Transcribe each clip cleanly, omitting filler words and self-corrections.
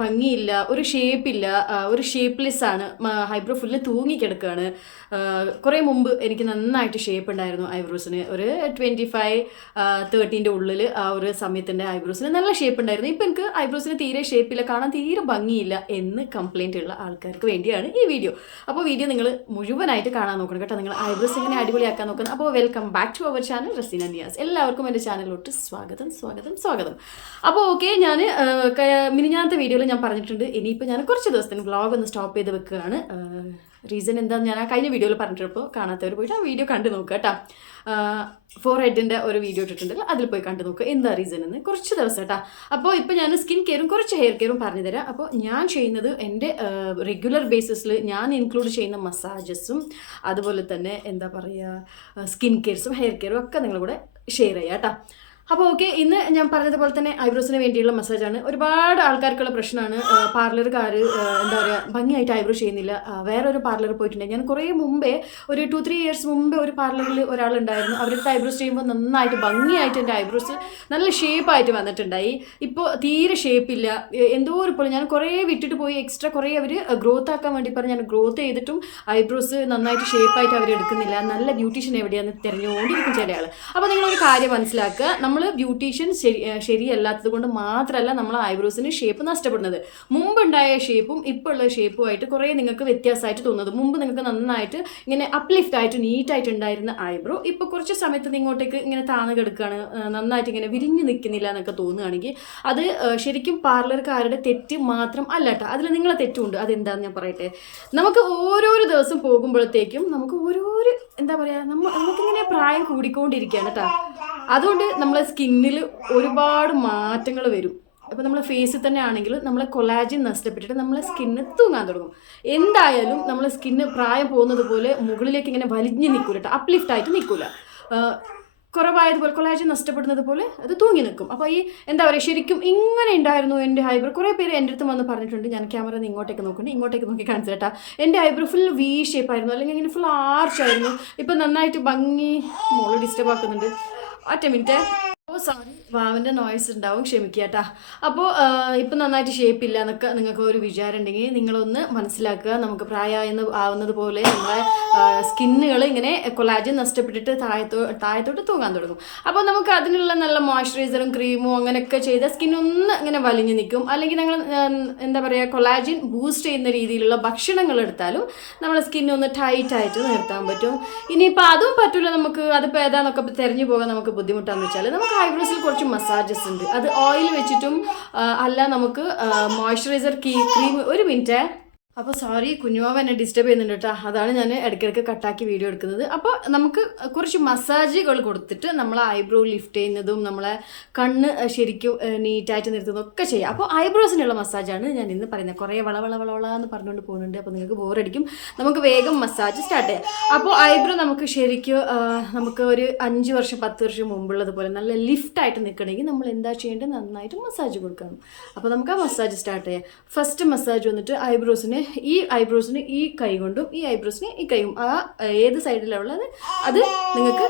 ഭംഗിയില്ല, ഒരു ഷേപ്പില്ല, ഒരു ഷേപ്പ്ലെസ് ആണ്. ഐബ്രോ ഫുള്ള് തൂങ്ങിക്കിടക്കുകയാണ്. കുറേ മുമ്പ് എനിക്ക് നന്നായിട്ട് ഷേപ്പ് ഉണ്ടായിരുന്നു ഐബ്രോസിന്. ഒരു 25-30 ഉള്ളിൽ ആ ഒരു സമയത്തിൻ്റെ ഐബ്രോസിന് നല്ല ഷേപ്പ് ഉണ്ടായിരുന്നു. ഇപ്പം എനിക്ക് ഐബ്രോസിന് തീരെ ഷേപ്പില്ല, കാണാൻ തീരെ ഭംഗിയില്ല എന്ന് കംപ്ലയിൻ്റ് ഉള്ള ആൾക്കാർക്ക് വേണ്ടിയാണ് ഈ വീഡിയോ. അപ്പോൾ വീഡിയോ നിങ്ങൾ മുഴുവനായിട്ട് കാണാൻ നോക്കണം കേട്ടോ. നിങ്ങൾ ഐബ്രോസ് എങ്ങനെ അടിപൊളിയാക്കാൻ നോക്കണം. അപ്പോൾ welcome back to our channel Razeena Niyas. എല്ലാവർക്കും എൻ്റെ ചാനലിലോട്ട് സ്വാഗതം. അപ്പോൾ ഓക്കെ, ഞാൻ മിനിഞ്ഞാത്ത വീഡിയോയിൽ ഞാൻ പറഞ്ഞിട്ടുണ്ട് ഇനിയിപ്പോൾ ഞാൻ കുറച്ച് ദിവസത്തിന് വ്ളോഗ് ഒന്ന് സ്റ്റോപ്പ് ചെയ്ത് വെക്കുകയാണ്. റീസൺ എന്താണെന്ന് ഞാൻ ആ കഴിഞ്ഞ വീഡിയോയിൽ പറഞ്ഞിട്ടപ്പോൾ കാണാത്തവർ പോയിട്ട് ആ വീഡിയോ കണ്ടു നോക്കുക കേട്ടോ. ഫോർഹെഡിൻ്റെ ഒരു വീഡിയോ ഇട്ടിട്ടുണ്ടല്ലോ, അതിൽ പോയി കണ്ടു നോക്കുക എന്താ റീസൺ എന്ന്. കുറച്ച് ദിവസം കേട്ടോ. അപ്പോൾ ഇപ്പോൾ ഞാൻ സ്കിൻ കെയറും കുറച്ച് ഹെയർ കെയറും പറഞ്ഞു തരാം. അപ്പോൾ ഞാൻ ചെയ്യുന്നത് എൻ്റെ റെഗുലർ ബേസിസിൽ ഞാൻ ഇൻക്ലൂഡ് ചെയ്യുന്ന മസാജസും അതുപോലെ തന്നെ എന്താ പറയുക സ്കിൻ കെയർസും ഹെയർ കെയറും ഒക്കെ നിങ്ങളുടെ കൂടെ ഷെയർ ചെയ്യാം കേട്ടോ. അപ്പോൾ ഓക്കെ, ഇന്ന് ഞാൻ പറഞ്ഞതുപോലെ തന്നെ ഐബ്രോസിന് വേണ്ടിയുള്ള മസാജാണ്. ഒരുപാട് ആൾക്കാർക്കുള്ള പ്രശ്നമാണ് പാർലറുകാർ എന്താ പറയുക ഭംഗിയായിട്ട് ഐബ്രോ ചെയ്യുന്നില്ല. വേറൊരു പാർലറിൽ പോയിട്ടുണ്ടെങ്കിൽ ഞാൻ കുറേ മുമ്പേ ഒരു 2-3 ഇയേഴ്സ് മുമ്പേ ഒരു പാർലറിൽ ഒരാളുണ്ടായിരുന്നു. അവരുടെ ഐബ്രോസ് ചെയ്യുമ്പോൾ നന്നായിട്ട് ഭംഗിയായിട്ട് എൻ്റെ ഐബ്രോസ് നല്ല ഷേപ്പായിട്ട് വന്നിട്ടുണ്ടായി. ഇപ്പോൾ തീരെ ഷേപ്പില്ല, എന്തോ ഒരു പോലെ ഞാൻ കുറേ വിട്ടിട്ട് പോയി എക്സ്ട്രാ കുറേ അവർ ഗ്രോത്ത് ആക്കാൻ വേണ്ടി പറഞ്ഞ് ഞാൻ ഗ്രോത്ത് ചെയ്തിട്ടും ഐബ്രോസ് നന്നായിട്ട് ഷേപ്പായിട്ട് അവർ എടുക്കുന്നില്ല. നല്ല ബ്യൂട്ടീഷ്യൻ എവിടെയാണെന്ന് തിരഞ്ഞുകൊണ്ടിരിക്കും ചില ആൾ. അപ്പോൾ നിങ്ങളൊരു കാര്യം മനസ്സിലാക്കുക, നമ്മൾ ബ്യൂട്ടീഷ്യൻ ശരിയല്ലാത്തത് കൊണ്ട് മാത്രമല്ല നമ്മൾ ഐബ്രോസിന് ഷേപ്പ് നഷ്ടപ്പെടുന്നത്. മുമ്പുണ്ടായ ഷേപ്പും ഇപ്പോൾ ഉള്ള ഷേപ്പുമായിട്ട് കുറേ നിങ്ങൾക്ക് വ്യത്യാസമായിട്ട് തോന്നുന്നത്. മുമ്പ് നിങ്ങൾക്ക് നന്നായിട്ട് ഇങ്ങനെ അപ്ലിഫ്റ്റ് ആയിട്ട് നീറ്റായിട്ട് ഉണ്ടായിരുന്ന ഐബ്രോ ഇപ്പോൾ കുറച്ച് സമയത്ത് ഇങ്ങോട്ടേക്ക് ഇങ്ങനെ താന്ന് കിടക്കുകയാണ്, നന്നായിട്ട് ഇങ്ങനെ വിരിഞ്ഞ് നിൽക്കുന്നില്ല എന്നൊക്കെ തോന്നുകയാണെങ്കിൽ അത് ശരിക്കും പാർലർക്കാരുടെ തെറ്റ് മാത്രം അല്ല കേട്ടോ, അതിൽ നിങ്ങളെ തെറ്റുണ്ട്. അതെന്താണെന്ന് ഞാൻ പറയട്ടെ. നമുക്ക് ഓരോരോ ദിവസം പോകുമ്പോഴത്തേക്കും നമുക്ക് ഓരോരോ എന്താ പറയുക നമുക്കിങ്ങനെ പ്രായം കൂടിക്കൊണ്ടിരിക്കുകയാണ് കേട്ടോ. അതുകൊണ്ട് നമ്മളെ സ്കിന്നിൽ ഒരുപാട് മാറ്റങ്ങൾ വരും. ഇപ്പോൾ നമ്മളെ ഫേസിൽ തന്നെ ആണെങ്കിൽ നമ്മളെ കൊളാജിൻ നഷ്ടപ്പെട്ടിട്ട് നമ്മളെ സ്കിന്ന് തൂങ്ങാൻ തുടങ്ങും. എന്തായാലും നമ്മളെ സ്കിന്ന് പ്രായം പോകുന്നത് പോലെ മുകളിലേക്ക് ഇങ്ങനെ വലിഞ്ഞ് നിൽക്കൂല കേട്ടോ, അപ്ലിഫ്റ്റ് ആയിട്ട് നിൽക്കില്ല. കുറവായതുപോലെ കൊളാജിൻ നഷ്ടപ്പെടുന്നത് പോലെ അത് തൂങ്ങി നിൽക്കും. അപ്പോൾ ഈ എന്താ പറയുക ശരിക്കും ഇങ്ങനെ ഉണ്ടായിരുന്നു എൻ്റെ ഐബ്രോ. കുറേ പേര് എൻ്റെ അടുത്ത് വന്ന് പറഞ്ഞിട്ടുണ്ട്. ഞാൻ ക്യാമറ ഇങ്ങോട്ടേക്ക് നോക്കുന്നുണ്ട്, ഇങ്ങോട്ടേക്ക് നോക്കി കാണിച്ചു കേട്ടാ. എൻ്റെ ഐബ്രോ ഫുൾ വി ഷേപ്പായിരുന്നു, അല്ലെങ്കിൽ ഇങ്ങനെ ഫുൾ ആർച്ചായിരുന്നു. ഇപ്പം നന്നായിട്ട് ഭംഗി മോള് ഡിസ്റ്റർബ് ആക്കുന്നുണ്ട്. ഒറ്റ മിനിറ്റ്. സോറി, വാവിൻ്റെ നോയ്സ് ഉണ്ടാവും, ക്ഷമിക്കുക കേട്ടോ. അപ്പോൾ ഇപ്പം നന്നായിട്ട് ഷേപ്പില്ല എന്നൊക്കെ നിങ്ങൾക്ക് ഒരു വിചാരം ഉണ്ടെങ്കിൽ നിങ്ങളൊന്ന് മനസ്സിലാക്കുക. നമുക്ക് പ്രായമായെന്ന് ആവുന്നത് പോലെ നമ്മളെ സ്കിന്നുകൾ ഇങ്ങനെ കൊളാജൻ നഷ്ടപ്പെട്ടിട്ട് താഴത്തോട്ട് തൂങ്ങാൻ തുടങ്ങും. അപ്പോൾ നമുക്ക് അതിനുള്ള നല്ല മോയ്സ്ചറൈസറും ക്രീമും അങ്ങനെയൊക്കെ ചെയ്ത സ്കിന്നൊന്ന് ഇങ്ങനെ വലിഞ്ഞു നിൽക്കും. അല്ലെങ്കിൽ ഞങ്ങൾ എന്താ പറയുക കൊളാജിൻ ബൂസ്റ്റ് ചെയ്യുന്ന രീതിയിലുള്ള ഭക്ഷണങ്ങൾ എടുത്താലും നമ്മളെ സ്കിന്നൊന്ന് ടൈറ്റായിട്ട് നിർത്താൻ പറ്റും. ഇനിയിപ്പോൾ അതും പറ്റില്ല, നമുക്ക് അതിപ്പോൾ ഏതാണെന്നൊക്കെ തിരഞ്ഞു പോകാൻ നമുക്ക് ബുദ്ധിമുട്ടാണെന്ന് വെച്ചാൽ നമുക്ക് ഐബ്രോസിൽ കുറച്ച് മസാജസ് ഉണ്ട്. അത് ഓയിൽ വെച്ചിട്ടും അല്ല, നമുക്ക് മോയ്സ്ചറൈസർ ക്രീം. ഒരു മിനിറ്റ്. അപ്പോൾ സോറി, കുഞ്ഞുമാവ എന്നെ ഡിസ്റ്റർബ് ചെയ്യുന്നുണ്ട് കേട്ടോ. അതാണ് ഞാൻ ഇടയ്ക്കിടയ്ക്ക് കട്ടാക്കി വീഡിയോ എടുക്കുന്നത്. അപ്പോൾ നമുക്ക് കുറച്ച് മസാജുകൾ കൊടുത്തിട്ട് നമ്മളെ ഐബ്രോ ലിഫ്റ്റ് ചെയ്യുന്നതും നമ്മളെ കണ്ണ് ശരിക്കും നീറ്റായിട്ട് നിർത്തുന്നതും ഒക്കെ ചെയ്യാം. അപ്പോൾ ഐബ്രോസിനുള്ള മസാജാണ് ഞാൻ ഇന്ന് പറയുന്നത്. കുറേ വള എന്ന് പറഞ്ഞുകൊണ്ട് പോകുന്നുണ്ട്, അപ്പോൾ നിങ്ങൾക്ക് ബോറടിക്കും. നമുക്ക് വേഗം മസാജ് സ്റ്റാർട്ട് ചെയ്യാം. അപ്പോൾ ഐബ്രോ നമുക്ക് ശരിക്കും നമുക്ക് ഒരു 5 വർഷം 10 വർഷം മുമ്പുള്ളതുപോലെ നല്ല ലിഫ്റ്റായിട്ട് നിൽക്കണമെങ്കിൽ നമ്മൾ എന്താ ചെയ്യേണ്ടത്, നന്നായിട്ട് മസാജ് കൊടുക്കണം. അപ്പോൾ നമുക്ക് ആ മസാജ് സ്റ്റാർട്ട് ചെയ്യാം. ഫസ്റ്റ് മസാജ് വന്നിട്ട് ഈ ഐബ്രോസിന് ഈ കൈ കൊണ്ടും ഈ ഐബ്രോസിന് ഈ കൈയും ഏത് സൈഡിലുള്ളത് അത് നിങ്ങൾക്ക്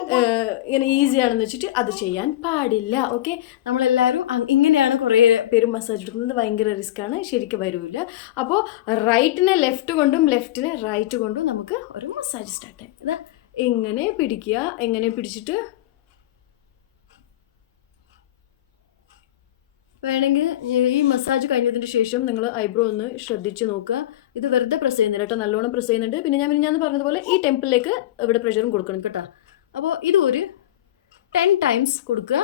ഇങ്ങനെ ഈസിയാണെന്ന് വെച്ചിട്ട് അത് ചെയ്യാൻ പാടില്ല. ഓക്കെ, നമ്മളെല്ലാവരും ഇങ്ങനെയാണ് കുറേ പേര് മസാജ് എടുക്കുന്നത്. ഭയങ്കര റിസ്ക്കാണ്, ശരിക്കും വരില്ല. അപ്പോൾ റൈറ്റിനെ ലെഫ്റ്റ് കൊണ്ടും ലെഫ്റ്റിനെ റൈറ്റ് കൊണ്ടും നമുക്ക് ഒരു മസാജ് സ്റ്റാർട്ട് ചെയ്യാം. ഇതാ എങ്ങനെ പിടിക്കുക, എങ്ങനെ പിടിച്ചിട്ട് വേണമെങ്കിൽ ഈ മസാജ് കഴിഞ്ഞതിന് ശേഷം നിങ്ങൾ ഐബ്രോ ഒന്ന് ശ്രദ്ധിച്ച് നോക്കുക. ഇത് വെറുതെ പ്രസ് ചെയ്യുന്നില്ല കേട്ടോ, നല്ലോണം പ്രസ് ചെയ്യുന്നുണ്ട്. പിന്നെ ഞാൻ പറഞ്ഞതുപോലെ ഈ ടെമ്പിളിലേക്ക് ഇവിടെ പ്രഷറും കൊടുക്കണം കേട്ടോ. അപ്പോൾ ഇത് ഒരു 10 ടൈംസ് കൊടുക്കുക,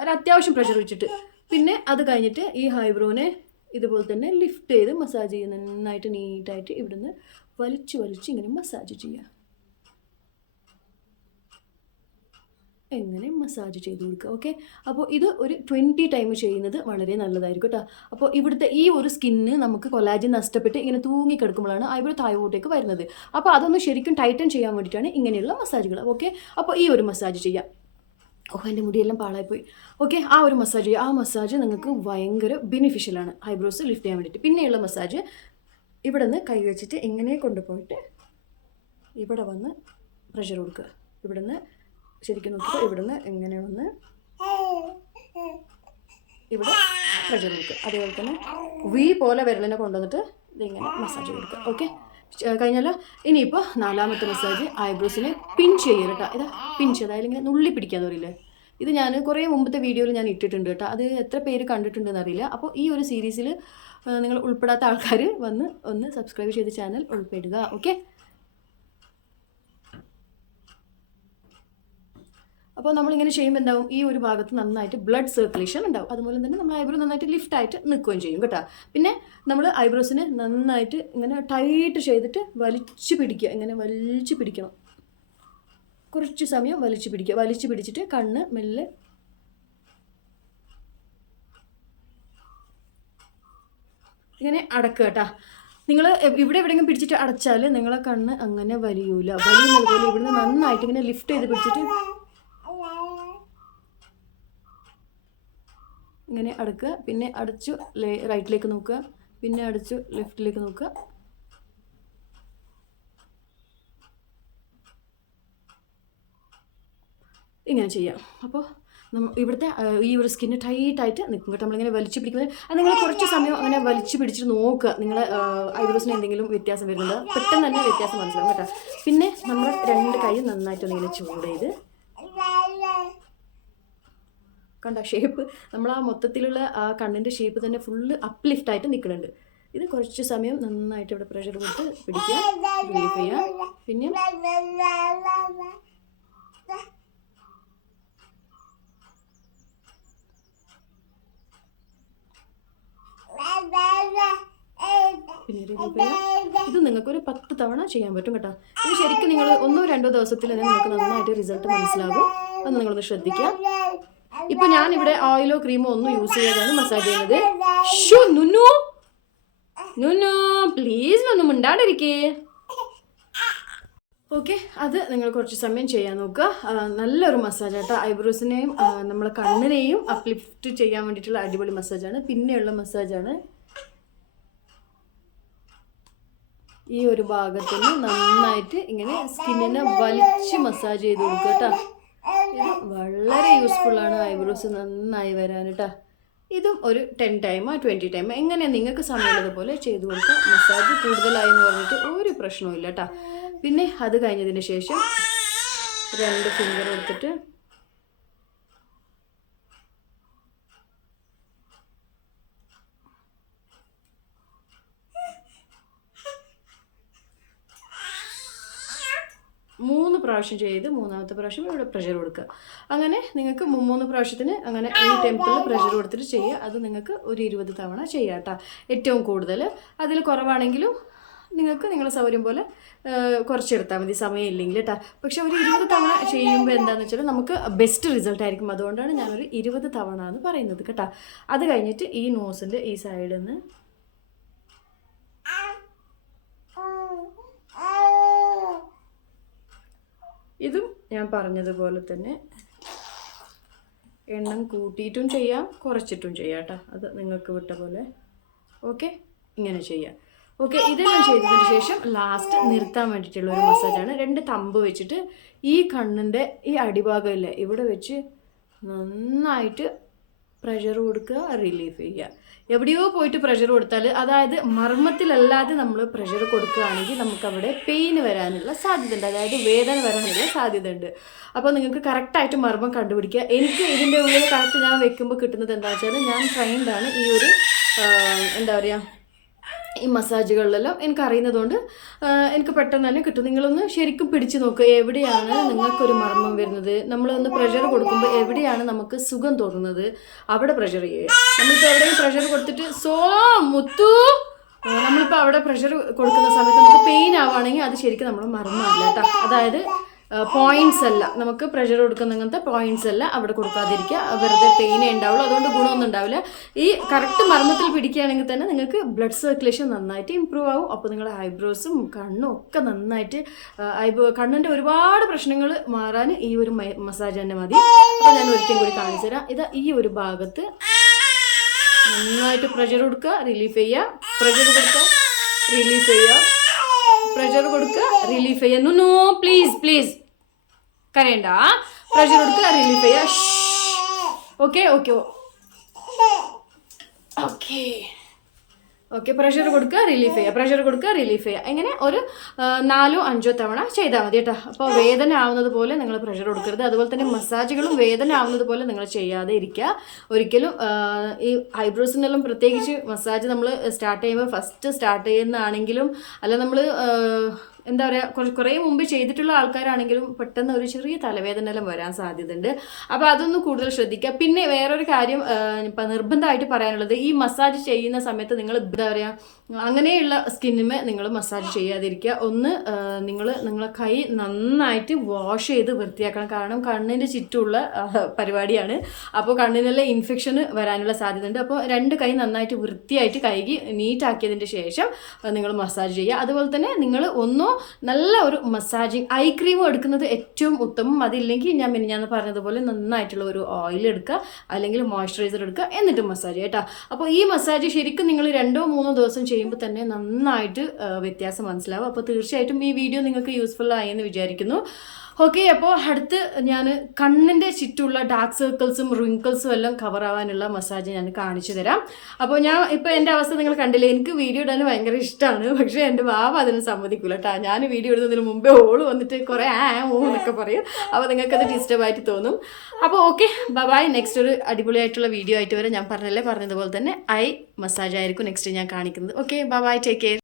ഒരു അത്യാവശ്യം പ്രഷർ വെച്ചിട്ട്. പിന്നെ അത് കഴിഞ്ഞിട്ട് ഈ ഐബ്രോനെ ഇതുപോലെ തന്നെ ലിഫ്റ്റ് ചെയ്ത് മസാജ് ചെയ്യുക. നന്നായിട്ട് നീറ്റായിട്ട് ഇവിടുന്ന് വലിച്ച് ഇങ്ങനെ മസാജ് ചെയ്യുക. എങ്ങനെ മസാജ് ചെയ്ത് കൊടുക്കുക. ഓക്കെ, അപ്പോൾ ഇത് ഒരു 20 ടൈം ചെയ്യുന്നത് വളരെ നല്ലതായിരിക്കും കേട്ടോ. അപ്പോൾ ഇവിടുത്തെ ഈ ഒരു സ്കിന്ന് നമുക്ക് കൊളാജൻ നഷ്ടപ്പെട്ട് ഇങ്ങനെ തൂങ്ങിക്കിടക്കുമ്പോഴാണ് ഐബ്രോ താഴോട്ടേക്ക് വരുന്നത്. അപ്പോൾ അതൊന്ന് ശരിക്കും ടൈറ്റൻ ചെയ്യാൻ വേണ്ടിയിട്ടാണ് ഇങ്ങനെയുള്ള മസാജുകൾ. ഓക്കെ, അപ്പോൾ ഈ ഒരു മസാജ് ചെയ്യാം. എൻ്റെ മുടിയെല്ലാം പാളായിപ്പോയി. ഓക്കെ, ആ ഒരു മസാജ് ചെയ്യുക. ആ മസാജ് നിങ്ങൾക്ക് ഭയങ്കര ബെനിഫിഷ്യലാണ് ഐബ്രോസ് ലിഫ്റ്റ് ചെയ്യാൻ വേണ്ടിയിട്ട്. പിന്നെയുള്ള മസാജ് ഇവിടെ നിന്ന് കൈ വെച്ചിട്ട് എങ്ങനെ കൊണ്ടുപോയിട്ട് ഇവിടെ വന്ന് പ്രഷർ കൊടുക്കുക. ഇവിടെ നിന്ന് ശരിക്കും നോക്കുക, ഇവിടുന്ന് എങ്ങനെ വന്ന് ഇവിടെ പ്രഷർ കൊടുക്കുക. അതേപോലെ തന്നെ വി പോലെ വിരലിനെ കൊണ്ടുവന്നിട്ട് ഇതിങ്ങനെ മസാജ് കൊടുക്കുക. ഓക്കെ, കഴിഞ്ഞാൽ ഇനിയിപ്പോൾ 4ാമത്തെ മസാജ് ഐബ്രോസിനെ പിഞ്ച് ചെയ്യരുത് കേട്ടോ. ഇതാ പിഞ്ച്, അതായത് ഇങ്ങനെ നുള്ളി പിടിക്കാന്ന് പറയില്ലേ. ഇത് ഞാൻ കുറേ മുമ്പത്തെ വീഡിയോയിൽ ഞാൻ ഇട്ടിട്ടുണ്ട് കേട്ടോ. അത് എത്ര പേര് കണ്ടിട്ടുണ്ടെന്ന് അറിയില്ല. അപ്പോൾ ഈ ഒരു സീരീസിൽ നിങ്ങൾ ഉൾപ്പെടാത്ത ആൾക്കാർ വന്ന് ഒന്ന് സബ്സ്ക്രൈബ് ചെയ്ത് ചാനൽ ഉൾപ്പെടുക. ഓക്കെ, അപ്പോൾ നമ്മളിങ്ങനെ ചെയ്യുമ്പോൾ എന്താവും, ഈ ഒരു ഭാഗത്ത് നന്നായിട്ട് ബ്ലഡ് സർക്കുലേഷൻ ഉണ്ടാവും. അതുപോലെ തന്നെ നമ്മൾ ഐബ്രോ നന്നായിട്ട് ലിഫ്റ്റായിട്ട് നിൽക്കുകയും ചെയ്യും കേട്ടോ. പിന്നെ നമ്മൾ ഐബ്രോസിനെ നന്നായിട്ട് ഇങ്ങനെ ടൈറ്റ് ചെയ്തിട്ട് വലിച്ചു പിടിക്കുക. ഇങ്ങനെ വലിച്ചു പിടിക്കണം, കുറച്ച് സമയം വലിച്ചു പിടിക്കുക. വലിച്ചു പിടിച്ചിട്ട് കണ്ണ് മെല്ലെ ഇങ്ങനെ അടക്കുക കേട്ടോ. നിങ്ങൾ ഇവിടെ എവിടെയെങ്കിലും പിടിച്ചിട്ട് അടച്ചാൽ നിങ്ങളെ കണ്ണ് അങ്ങനെ വലിയൂല. വലിയുന്നത് പോലെ ഇവിടുന്ന് നന്നായിട്ട് ഇങ്ങനെ ലിഫ്റ്റ് ചെയ്ത് പിടിച്ചിട്ട് ഇങ്ങനെ അടക്കുക. പിന്നെ അടച്ചു റൈറ്റിലേക്ക് നോക്കുക, പിന്നെ അടച്ചു ലെഫ്റ്റിലേക്ക് നോക്കുക. ഇങ്ങനെ ചെയ്യാം. അപ്പോൾ ഇവിടുത്തെ ഈ ഒരു സ്കിന്ന് ടൈറ്റായിട്ട് നിൽക്കും കേട്ടോ. നമ്മളിങ്ങനെ വലിച്ചു പിടിക്കുന്നത് അത് നിങ്ങൾ കുറച്ച് സമയം അങ്ങനെ വലിച്ചു പിടിച്ചിട്ട് നോക്കുക. നിങ്ങളെ ഐബ്രോസിന് എന്തെങ്കിലും വ്യത്യാസം വരുന്നുണ്ട്, പെട്ടെന്ന് തന്നെ വ്യത്യാസം മനസ്സിലാവും കേട്ടോ. പിന്നെ നമ്മൾ 2 കൈ നന്നായിട്ടൊന്നിങ്ങനെ ചൂട് ചെയ്ത് കണ്ട ഷേപ്പ്, നമ്മൾ ആ മൊത്തത്തിലുള്ള ആ കണ്ണിൻ്റെ ഷേപ്പ് തന്നെ ഫുള്ള് അപ്ലിഫ്റ്റായിട്ട് നിൽക്കുന്നുണ്ട്. ഇത് കുറച്ച് സമയം നന്നായിട്ട് ഇവിടെ പ്രഷർ കൊടുത്ത് പിടിക്കുക, റിലീഫ് ചെയ്യുക. പിന്നെ ഇത് നിങ്ങൾക്കൊരു 10 തവണ ചെയ്യാൻ പറ്റും കേട്ടോ. ഇത് ശരിക്കും നിങ്ങൾ 1-2 ദിവസത്തിൽ തന്നെ നിങ്ങൾക്ക് നന്നായിട്ട് റിസൾട്ട് മനസ്സിലാകും. അത് നിങ്ങളൊന്ന് ശ്രദ്ധിക്കുക. ഇപ്പൊ ഞാൻ ഇവിടെ ഓയിലോ ക്രീമോ ഒന്നും യൂസ് ചെയ്യാതാണ് മസാജ് ചെയ്യുന്നത്. നുനു പ്ലീസ് ഒന്നും മിണ്ടാണ്ടിരിക്കേ. ഓക്കെ, അത് നിങ്ങൾ കുറച്ച് സമയം ചെയ്യാൻ നോക്കുക. നല്ലൊരു മസാജ് ആട്ടോ. ഐബ്രോസിനെയും നമ്മളെ കണ്ണിനെയും അപ്ലിഫ്റ്റ് ചെയ്യാൻ വേണ്ടിയിട്ടുള്ള അടിപൊളി മസാജാണ്. പിന്നെയുള്ള മസാജാണ് ഈ ഒരു ഭാഗത്തിന് നന്നായിട്ട് ഇങ്ങനെ സ്കിന്നിനെ വലിച്ച് മസാജ് ചെയ്ത് കൊടുക്കുക കേട്ടോ. ഇത് വളരെ യൂസ്ഫുള്ളാണ് ഐബ്രോസ് നന്നായി വരാൻ കേട്ടോ. ഇതും ഒരു 10 ടൈമോ 20 ടൈമോ എങ്ങനെ നിങ്ങൾക്ക് സമയമുള്ളതുപോലെ ചെയ്ത് കൊടുക്കുക. മസാജ് കൂടുതലായി എന്ന് പറഞ്ഞിട്ട് ഒരു പ്രശ്നവും ഇല്ല കേട്ടോ. പിന്നെ അത് കഴിഞ്ഞതിന് ശേഷം 2 ഫിംഗർ എടുത്തിട്ട് മൂന്ന് പ്രാവശ്യം ചെയ്ത് 3ാമത്തെ പ്രാവശ്യം ഇവിടെ പ്രഷർ കൊടുക്കുക. അങ്ങനെ നിങ്ങൾക്ക് 3 പ്രാവശ്യത്തിന് അങ്ങനെ ഈ ടെമ്പിളിൽ പ്രഷർ കൊടുത്തിട്ട് ചെയ്യുക. അത് നിങ്ങൾക്ക് ഒരു 20 തവണ ചെയ്യാം കേട്ടോ. ഏറ്റവും കൂടുതൽ അതിൽ കുറവാണെങ്കിലും നിങ്ങൾക്ക് നിങ്ങളുടെ സൗകര്യം പോലെ കുറച്ചെടുത്താൽ മതി, സമയമില്ലെങ്കിൽ കേട്ടോ. പക്ഷെ ഒരു 20 തവണ ചെയ്യുമ്പോൾ എന്താണെന്ന് വെച്ചാൽ നമുക്ക് ബെസ്റ്റ് റിസൾട്ട് ആയിരിക്കും. അതുകൊണ്ടാണ് ഞാനൊരു 20 തവണ എന്ന് പറയുന്നത് കേട്ടോ. അത് കഴിഞ്ഞിട്ട് ഈ നോസിൻ്റെ ഈ സൈഡിൽ നിന്ന് ഇതും ഞാൻ പറഞ്ഞതുപോലെ തന്നെ എണ്ണം കൂട്ടിയിട്ടും ചെയ്യാം, കുറച്ചിട്ടും ചെയ്യാം കേട്ടോ. അത് നിങ്ങൾക്ക് വിട്ട പോലെ. ഓക്കെ, ഇങ്ങനെ ചെയ്യാം. ഓക്കെ, ഇതെല്ലാം ചെയ്തതിന് ശേഷം ലാസ്റ്റ് നിർത്താൻ വേണ്ടിയിട്ടുള്ള ഒരു മസാജാണ്. 2 തമ്പ് വെച്ചിട്ട് ഈ കണ്ണിൻ്റെ ഈ അടിഭാഗമില്ലേ ഇവിടെ വെച്ച് നന്നായിട്ട് പ്രഷർ കൊടുക്കുക, റിലീഫ് ചെയ്യുക. എവിടെയോ പോയിട്ട് പ്രഷർ കൊടുത്താൽ, അതായത് മർമ്മത്തിലല്ലാതെ നമ്മൾ പ്രഷർ കൊടുക്കുകയാണെങ്കിൽ നമുക്കവിടെ പെയിൻ വരാനുള്ള സാധ്യത ഉണ്ട്, അതായത് വേദന വരാനുള്ള സാധ്യത ഉണ്ട്. അപ്പോൾ നിങ്ങൾക്ക് കറക്റ്റായിട്ട് മർമ്മം കണ്ടുപിടിക്കുക. എനിക്ക് ഇതിൻ്റെ ഉള്ളിൽ കറക്റ്റ് ഞാൻ വെക്കുമ്പോൾ കിട്ടുന്നത് എന്താണെന്ന് വെച്ചാൽ, ഞാൻ ട്രെയിൻഡാണ് ഈ ഒരു എന്താ പറയുക ഈ മസാജുകളിലെല്ലാം എനിക്കറിയുന്നതുകൊണ്ട് എനിക്ക് പെട്ടെന്ന് തന്നെ കിട്ടും. നിങ്ങളൊന്ന് ശരിക്കും പിടിച്ച് നോക്കുക, എവിടെയാണ് നിങ്ങൾക്കൊരു മർമ്മം വരുന്നത്. നമ്മളൊന്ന് പ്രഷർ കൊടുക്കുമ്പോൾ എവിടെയാണ് നമുക്ക് സുഖം തോന്നുന്നത് അവിടെ പ്രഷർ ചെയ്യുക. നമ്മളിപ്പോൾ എവിടെയും പ്രഷർ കൊടുത്തിട്ട് മുത്തു നമ്മളിപ്പോൾ അവിടെ പ്രഷർ കൊടുക്കുന്ന സമയത്ത് നമുക്ക് പെയിൻ ആവുകയാണെങ്കിൽ അത് ശരിക്കും നമ്മൾ മർമ്മമല്ല കേട്ടോ. അതായത് പോയിന്റ്സ് അല്ല, നമുക്ക് പ്രഷർ കൊടുക്കുന്ന അങ്ങനത്തെ പോയിന്റ്സ് അല്ല അവിടെ കൊടുക്കാതിരിക്കുക. വെറുതെ പെയിനേ ഉണ്ടാവുള്ളൂ, അതുകൊണ്ട് ഗുണമൊന്നും ഉണ്ടാവില്ല. ഈ കറക്റ്റ് മർമ്മത്തിൽ പിടിക്കുകയാണെങ്കിൽ തന്നെ നിങ്ങൾക്ക് ബ്ലഡ് സർക്കുലേഷൻ നന്നായിട്ട് ഇമ്പ്രൂവ് ആവും. അപ്പോൾ നിങ്ങളുടെ ഐബ്രോസും കണ്ണും ഒക്കെ നന്നായിട്ട് കണ്ണിൻ്റെ ഒരുപാട് പ്രശ്നങ്ങൾ മാറാൻ ഈ ഒരു മസാജ് തന്നെ മതി. അപ്പോൾ ഞാൻ ഒരിക്കലും കൂടി കാണിച്ചു തരാം. ഇത് ഈ ഒരു ഭാഗത്ത് നന്നായിട്ട് പ്രഷർ കൊടുക്കുക, റിലീഫ് ചെയ്യുക, പ്രഷർ കൊടുക്കുക, റിലീഫ് ചെയ്യുക, പ്രഷർ കൊടുക്കുക, റിലീഫ് ചെയ്യുക. നോ പ്ലീസ് പ്ലീസ് കരയണ്ട. പ്രഷർ കൊടുക്കുക, റിലീഫ് ചെയ്യുക. Okay okay okay okay, pressure കൊടുക്കുക, റിലീഫ് ചെയ്യുക, പ്രഷർ കൊടുക്കുക, റിലീഫ് ചെയ്യുക. ഇങ്ങനെ ഒരു 4-5 തവണ ചെയ്താൽ മതി കേട്ടോ. അപ്പോൾ വേദന ആവുന്നത് പോലെ നിങ്ങൾ പ്രഷർ കൊടുക്കരുത്. അതുപോലെ തന്നെ മസാജുകളും വേദന ആവുന്നത് പോലെ നിങ്ങൾ ചെയ്യാതെ ഇരിക്കുക. ഒരിക്കലും ഈ ഐബ്രോസിനെല്ലാം പ്രത്യേകിച്ച് മസാജ് നമ്മൾ സ്റ്റാർട്ട് ചെയ്യുമ്പോൾ ഫസ്റ്റ് സ്റ്റാർട്ട് ചെയ്യുന്നതാണെങ്കിലും അല്ല നമ്മൾ എന്താ പറയുക കുറേ മുമ്പ് ചെയ്തിട്ടുള്ള ആൾക്കാരാണെങ്കിലും പെട്ടെന്ന് ഒരു ചെറിയ തലവേദന എല്ലാം വരാൻ സാധ്യതയുണ്ട്. അപ്പോൾ അതൊന്ന് കൂടുതൽ ശ്രദ്ധിക്കുക. പിന്നെ വേറൊരു കാര്യം ഇപ്പം നിർബന്ധമായിട്ട് പറയാനുള്ളത്, ഈ മസാജ് ചെയ്യുന്ന സമയത്ത് നിങ്ങൾ എന്താ പറയുക അങ്ങനെയുള്ള സ്കിന്നിമേ നിങ്ങൾ മസാജ് ചെയ്യാതിരിക്കുക. ഒന്ന് നിങ്ങളെ കൈ നന്നായിട്ട് വാഷ് ചെയ്ത് വൃത്തിയാക്കണം. കാരണം കണ്ണിൻ്റെ ചുറ്റുമുള്ള പരിപാടിയാണ്. അപ്പോൾ കണ്ണിനെല്ലാം ഇൻഫെക്ഷൻ വരാനുള്ള സാധ്യതയുണ്ട്. അപ്പോൾ 2 കൈ നന്നായിട്ട് വൃത്തിയായിട്ട് കഴുകി നീറ്റാക്കിയതിൻ്റെ ശേഷം നിങ്ങൾ മസാജ് ചെയ്യുക. അതുപോലെ തന്നെ നിങ്ങൾ നല്ല ഒരു മസാജിങ് ഐ ക്രീം എടുക്കുന്നത് ഏറ്റവും ഉത്തമം. അതില്ലെങ്കിൽ ഞാൻ പറഞ്ഞതുപോലെ നന്നായിട്ടുള്ള ഒരു ഓയിൽ എടുക്കുക, അല്ലെങ്കിൽ മോയ്സ്ചറൈസർ എടുക്കുക, എന്നിട്ട് മസാജ് ചെയ്യുക കേട്ടോ. അപ്പോൾ ഈ മസാജ് ശരിക്കും നിങ്ങൾ 2-3 ദിവസം ചെയ്യുമ്പോൾ തന്നെ നന്നായിട്ട് വ്യത്യാസം മനസ്സിലാവും. അപ്പോൾ തീർച്ചയായിട്ടും ഈ വീഡിയോ നിങ്ങൾക്ക് യൂസ്ഫുൾ ആയി എന്ന് വിചാരിക്കുന്നു. ഓക്കെ, അപ്പോൾ അടുത്ത് ഞാൻ കണ്ണിൻ്റെ ചുറ്റുമുള്ള ഡാർക്ക് സർക്കിൾസും റിങ്കിൾസും എല്ലാം കവർ ആവാനുള്ള മസാജ് ഞാൻ കാണിച്ചു തരാം. അപ്പോൾ ഇപ്പോൾ എൻ്റെ അവസ്ഥ നിങ്ങൾ കണ്ടില്ലേ, എനിക്ക് വീഡിയോ ഇടാൻ ഭയങ്കര ഇഷ്ടമാണ്. പക്ഷേ എൻ്റെ വാവ അതിന് സമ്മതിക്കില്ല കേട്ടോ. ഞാൻ വീഡിയോ ഇടുന്നതിന് മുമ്പേ ഓള് വന്നിട്ട് കുറേ എന്നൊക്കെ പറയും. അപ്പോൾ നിങ്ങൾക്കത് ഡിസ്റ്റർബായിട്ട് തോന്നും. അപ്പോൾ ഓക്കെ, ബൈ. നെക്സ്റ്റ് ഒരു അടിപൊളിയായിട്ടുള്ള വീഡിയോ ആയിട്ട് വരെ ഞാൻ പറഞ്ഞതുപോലെ തന്നെ ഐ മസാജ് ആയിരിക്കും നെക്സ്റ്റ് ഞാൻ കാണിക്കുന്നത്. Okay, bye, take care.